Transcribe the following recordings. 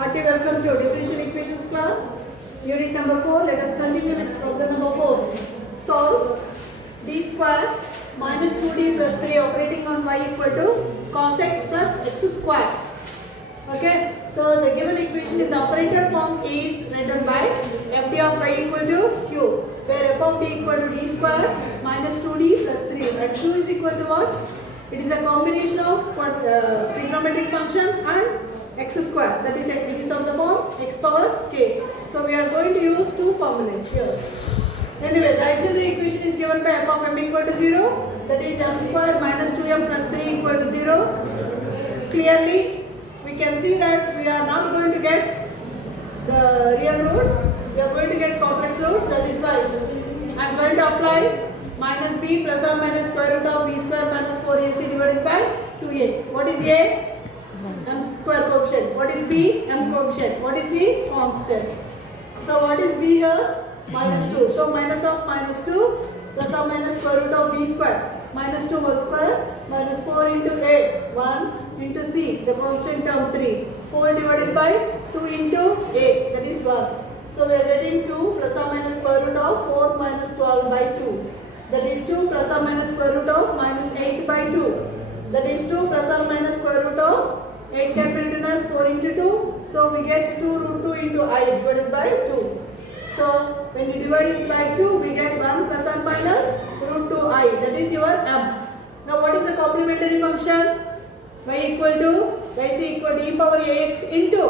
Hearty welcome to differential equations class. Unit number 4. Let us continue with problem number 4. Solve d square minus 2d plus 3 operating on y equal to cos x plus x square. Okay. So the given equation in the operator form is written by f d of y equal to q, where f of d equal to d square minus 2d plus 3, and q is equal to what? It is a combination of what trigonometric function and x square, that is it is of the form x power k. So we are going to use two formulas here. Anyway, the auxiliary equation is given by f of m equal to 0, that is m square minus 2m plus 3 equal to 0. Clearly we can see that we are not going to get the real roots, we are going to get complex roots. That is why I am going to apply minus b plus or minus square root of b square minus 4ac divided by 2a. What is a? M square coefficient. What is b? M coefficient. What is c? Constant. So what is b here? Minus 2. So minus of minus 2 plus or minus square root of b square minus 2 whole square minus 4 into a 1 into c, the constant term 3, whole divided by 2 into a, that is 1. So we are getting 2 plus or minus square root of 4 minus 12 by 2. That is 2 plus or minus square root of minus 8 by 2. That is 2 plus or minus square root of 8 can be written as 4 into 2. So we get 2 root 2 into I divided by 2. So when you divide it by 2, we get 1 plus or minus root 2I. That is your m. Now what is the complementary function? Y equal to yc equal to e power ax into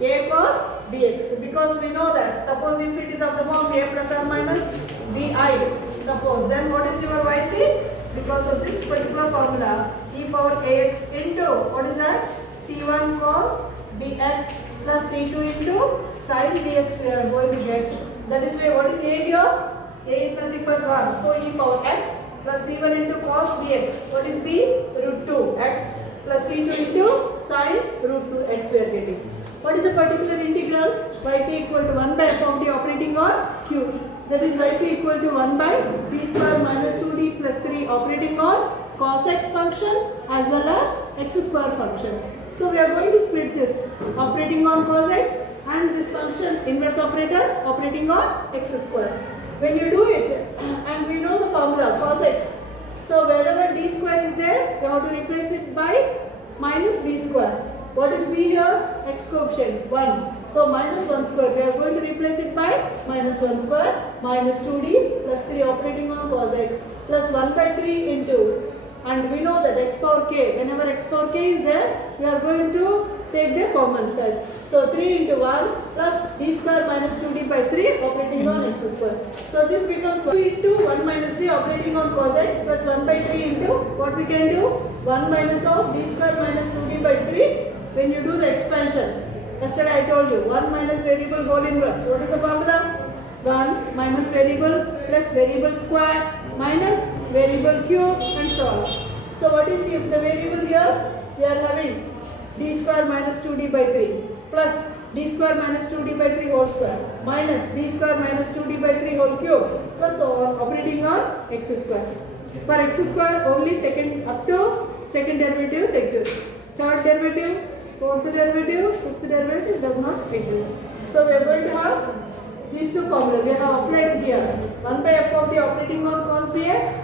a cos bx. Because we know that suppose if it is of the form a plus or minus bi, suppose, then what is your yc? Because of this particular formula, e power ax into, what is that? C1 cos bx plus C2 into sin bx we are going to get. That is why what is a here? A is nothing but 1. So e power x plus C1 into cos bx. What is b? Root 2 x plus C2 into sin root 2 x we are getting. What is the particular integral? Yp equal to 1 by f of d operating on q. That is yp equal to 1 by d square minus 2d plus 3 operating on cos x function as well as x square function. So we are going to split this operating on cos x and this function inverse operator operating on x square. When you do it, and we know the formula cos x, so wherever d square is there, you have to replace it by minus b square. What is b here? X coefficient 1. So minus 1 square, we are going to replace it by minus 1 square minus 2d plus 3 operating on cos x plus 1 by 3 into, and we know that x power k, whenever x power k is there, we are going to take the common side. So 3 into 1 plus d square minus 2d by 3 operating on x square. So this becomes 2 into 1 minus d operating on cos x plus 1 by 3 into, what we can do? 1 minus of d square minus 2d by 3 when you do the expansion. Yesterday I told you 1 minus variable whole inverse. What is the formula? 1 minus variable plus variable square minus variable cube and so on. So what is the variable here? We are having d square minus 2d by 3 plus d square minus 2d by 3 whole square minus d square minus 2d by 3 whole cube plus so on operating on x square. For x square only second up to second derivatives exist. Third derivative, fourth derivative, fifth derivative does not exist. So we are going to have these two formulas. We have applied here 1 by f of d operating on cos bx.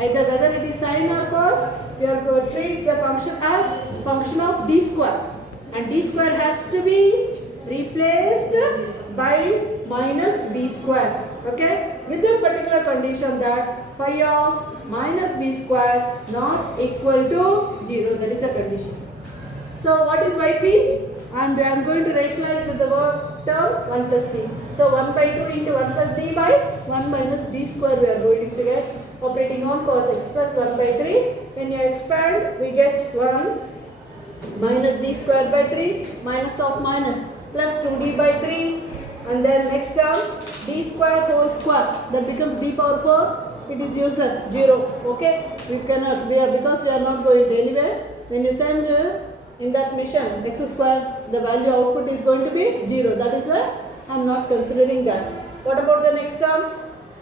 Either whether it is sin or cos, we are going to treat the function as function of d square, and d square has to be replaced by minus b square. Okay, with the particular condition that phi of minus b square not equal to 0. That is the condition. So what is yp? And I am going to rationalize with the word term 1 plus d. So 1 by 2 into 1 plus d by 1 minus d square we are going to get operating on cos x plus 1 by 3. When you expand, we get 1 minus d square by 3 minus of minus plus 2d by 3, and then next term d square whole square, that becomes d power 4. It is useless, 0. Okay, we cannot, because we are not going anywhere. When you send in that mission x square, the value output is going to be 0. That is why I am not considering that. What about the next term?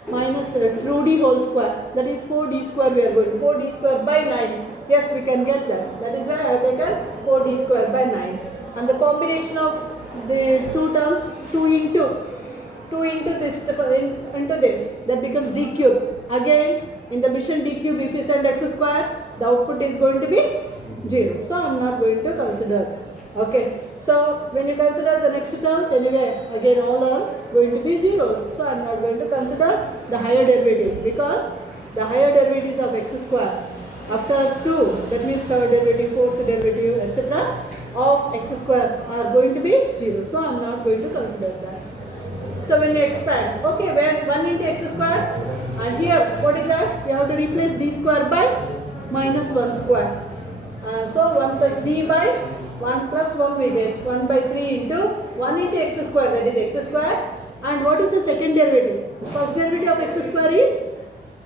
Minus 2d whole square, that is 4d square we are going, 4d square by 9. Yes, we can get that. That is why I have taken 4d square by 9. and the combination of the two terms 2 into this into this, that becomes d cube. Again, in the mission d cube, if you send x square, the output is going to be 0. So I am not going to consider. Okay. So when you consider the next terms, anyway, again all are going to be 0. So I am not going to consider the higher derivatives, because the higher derivatives of x square after 2, that means third derivative, fourth derivative, etc. of x square are going to be 0. So I am not going to consider that. So when you expand, okay, where 1 into x square, and here what is that? You have to replace d square by minus 1 square. So 1 plus d by 1 plus 1 we get 1 by 3 into 1 into x square, that is x square. And what is the second derivative? First derivative of x square is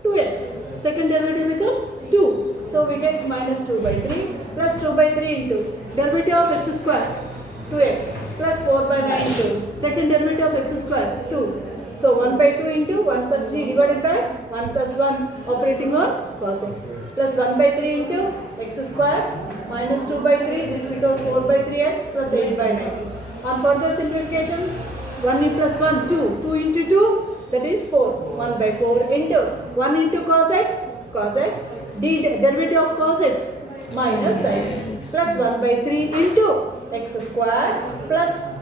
2x. Second derivative becomes 2. So we get minus 2 by 3 plus 2 by 3 into derivative of x square 2x plus 4 by 9 into second derivative of x square 2. So 1 by 2 into 1 plus d divided by 1 plus 1 operating on cos x plus 1 by 3 into x square minus 2 by 3, this becomes 4 by 3x plus 8 by 9. On further simplification, 1 plus 1, 2. 2 into 2, that is 4. 1 by 4 into 1 into cos x, d derivative of cos x minus sin x plus 1 by 3 into x square plus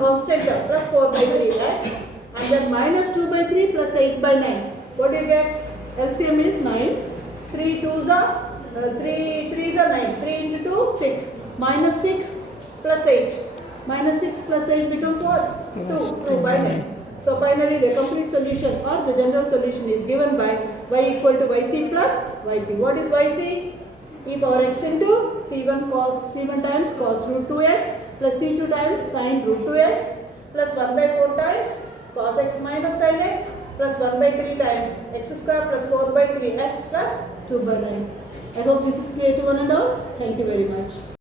constant term plus 4 by 3x, and then minus 2 by 3 plus 8 by 9. What do you get? LCM is 9. 3 2s are 3 3s are 9. 3 into 2, 6. Minus 6 plus 8. Minus 6 plus 8 becomes what? 2 by 9. So finally the complete solution or the general solution is given by y equal to yc plus yp. What is yc? E power x into c1 times cos root 2x plus c2 times sin root 2x plus 1 by 4 times cos x minus sin x plus 1 by 3 times x square plus 4 by 3x plus 2 by 9. I hope this is clear to one and all. Thank you very much.